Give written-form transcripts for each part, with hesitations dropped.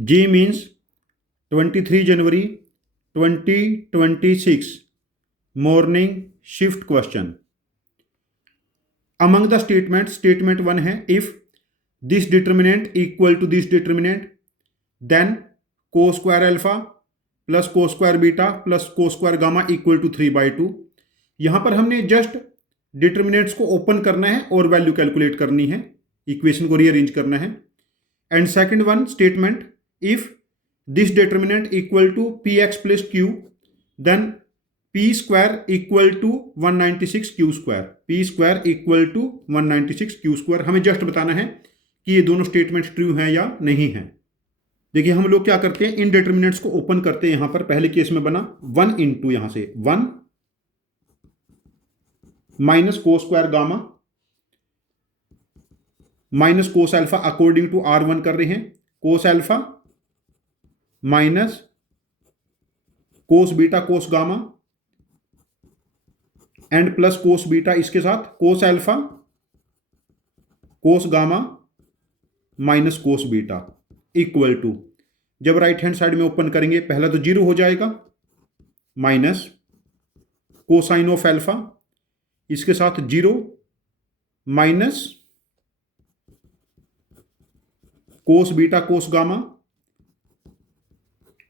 G means 23 January 2026 morning shift question. Among the statements, statement 1 है if this determinant equal to this determinant then co square alpha plus को square beta plus को square gamma equal to 3/2। यहां पर हमने just determinants को open करना है और वैल्यू कैलकुलेट करनी है, इक्वेशन को रीअरेंज करना है। And second one statement if this determinant equal to P X plus Q then P square equal to 196 Q square, P square equal to 196 Q square. हमें just बताना है कि ये दोनों स्टेटमेंट ट्रू हैं या नहीं है। देखिए हम लोग क्या करते हैं, इन डिटर्मिनेंट्स को ओपन करते हैं। यहां पर पहले केस में बना 1 इंटू यहां से 1 minus cos square gamma minus cos alpha according to R1 कर रहे हैं, cos alpha minus cos beta cos gamma and plus cos beta, इसके साथ cos alpha cos gamma minus cos beta equal to, जब right hand side में open करेंगे पहला तो 0 हो जाएगा माइनस कोसाइन ऑफ अल्फा, इसके साथ 0 minus cos beta cos gamma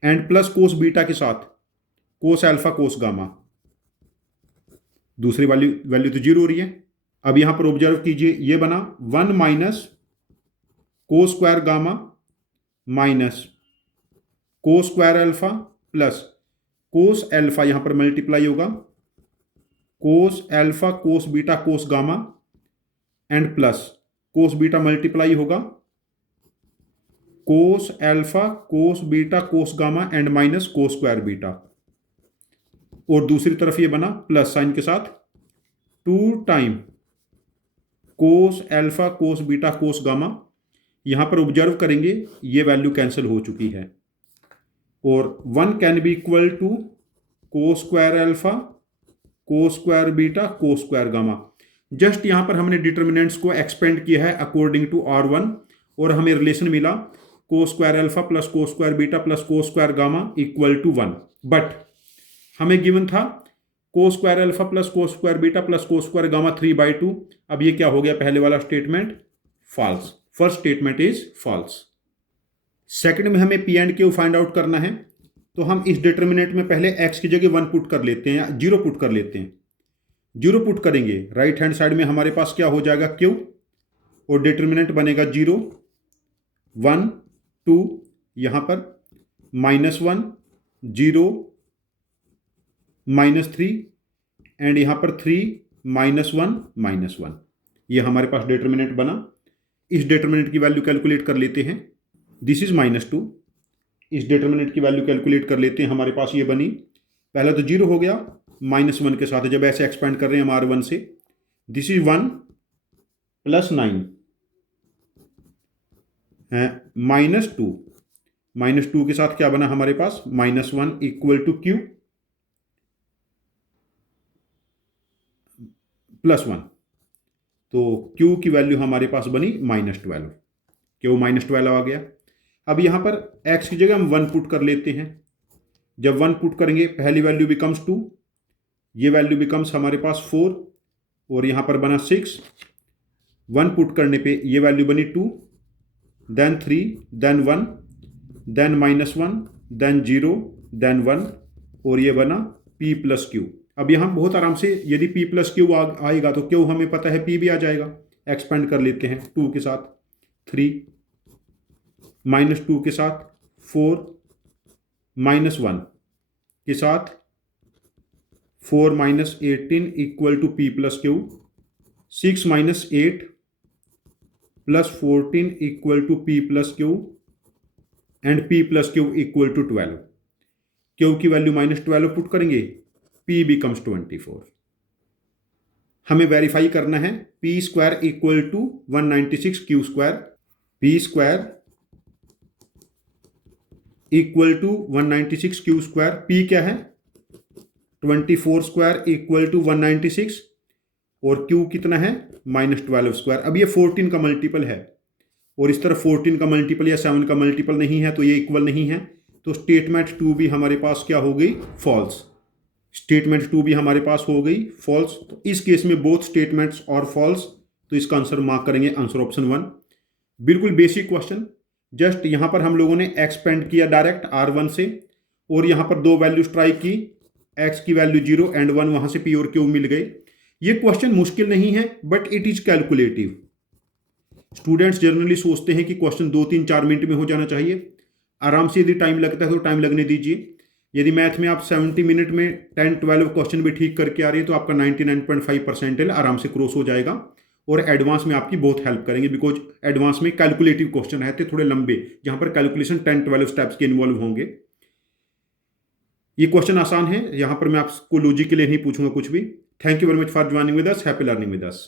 and plus cos beta के साथ कोस अल्फा कोस गामा। दूसरी वैल्यू तो 0 हो रही है। अब यहां पर ऑब्जर्व कीजिए, ये बना 1 minus cos square gamma minus cos square alpha plus cos alpha, यहां पर मल्टीप्लाई होगा cos alpha cos beta cos gamma and plus cos beta multiply होगा cos alpha cos beta cos gamma and minus cos square beta. और दूसरी तरफ ये बना plus sign के साथ 2 टाइम कोस alpha cos beta cos gamma. यहां पर ऑब्जर्व करेंगे ये वैल्यू कैंसिल हो चुकी है और 1 can be equal to cos square alpha cos square beta cos square gamma. Just यहां पर हमने डिटर्मिनेंट्स को एक्सपेंड किया है अकॉर्डिंग टू R1 और हमें रिलेशन मिला cos square alpha plus cos square beta plus cos square gamma equal to 1। But हमें गिवन था cos square alpha plus cos square beta plus cos square gamma 3/2। अब ये क्या हो गया, पहले वाला statement false, first statement is false. Second में हमें P and Q find out करना है, तो हम इस डिटर्मिनेंट में पहले x की जगह 1 पुट कर लेते हैं या 0 पुट कर लेते हैं। 0 पुट करेंगे राइट हैंड साइड में हमारे पास क्या हो जाएगा q और डिटर्मिनेंट बनेगा 0 1 2, यहां पर -1 0 -3 एंड यहां पर 3 -1 -1। ये हमारे पास डिटर्मिनेंट बना। इस डिटर्मिनेंट की वैल्यू कैलकुलेट कर लेते हैं, दिस इज -2। इस डिटर्मिनेंट की वैल्यू कैलकुलेट कर लेते हैं, हमारे पास ये बनी, पहला तो 0 हो गया -1 के साथ, जब ऐसे एक्सपेंड कर रहे हैं हम R1 से, दिस इज 1 + 9 है -2 के साथ क्या बना हमारे पास -1 इक्वल टू Q +1। तो Q की वैल्यू हमारे पास बनी -12, Q -12 आ गया। अब यहां पर x की जगह हम 1 पुट कर लेते हैं। जब 1 पुट करेंगे पहली वैल्यू बिकम्स 2, ये वैल्यू बिकम्स हमारे पास 4 और यहां पर बना 6। 1 पुट करने पे ये वैल्यू बनी 2 then 3 then 1 then -1 then 0 then 1 और ये बना p + Q। अब यहाँ बहुत आराम से यदि p + Q आएगा तो Q हमें पता है p भी आ जाएगा। एक्सपेंड कर लेते हैं 2 के साथ 3 -2 के साथ 4 -1 के साथ 4 -18 equal to p + Q 6 -8 + 14 equal to p + Q and p + Q equal to 12। Q की वैल्यू -12 पुट करेंगे, p बिकम्स 24। हमें वेरीफाई करना है p square equal to 196 Q square, p square equal to 196 Q square, p क्या है 24 square equal to 196 और Q कितना है -12 स्क्वायर। अब ये 14 का मल्टीपल है और इस तरफ 14 का मल्टीपल या 7 का मल्टीपल नहीं है, तो ये इक्वल नहीं है। तो स्टेटमेंट 2 भी हमारे पास क्या हो गई? फॉल्स। स्टेटमेंट 2 भी हमारे पास हो गई फॉल्स। तो इस केस में बोथ स्टेटमेंट्स और फॉल्स, तो इसका आंसर मार्क करेंगे आंसर ऑप्शन 1। बिल्कुल बेसिक क्वेश्चन, जस्ट यहां पर हम लोगों ने एक्सपेंड किया डायरेक्ट R1 से, और यहां पर दो वैल्यू स्ट्राइक की, x की वैल्यू 0 एंड 1, वहां से p और q मिल गए। ये क्वेश्चन मुश्किल नहीं है, but it is calculative. Students generally सोचते हैं कि क्वेश्चन 2-3-4 मिनट में हो जाना चाहिए। आराम से यदि टाइम लगता है तो टाइम लगने दीजिए। यदि मैथ में आप 70 मिनट में 10-12 क्वेश्चन भी ठीक करके आ रही है तो आपका 99.5% आराम से क्रॉस हो जाएगा, और एडवांस में आपकी बहुत हेल्प करेंगे, बिकॉज एडवांस में कैलकुलेटिव क्वेश्चन रहते थोड़े लंबे, जहां पर कैलकुलेशन 10-12 स्टेप्स के इन्वॉल्व होंगे। ये क्वेश्चन आसान है, यहां पर मैं आपको लॉजिक के लिए नहीं पूछूंगा कुछ भी। Thank you very much for joining with us. Happy learning with us.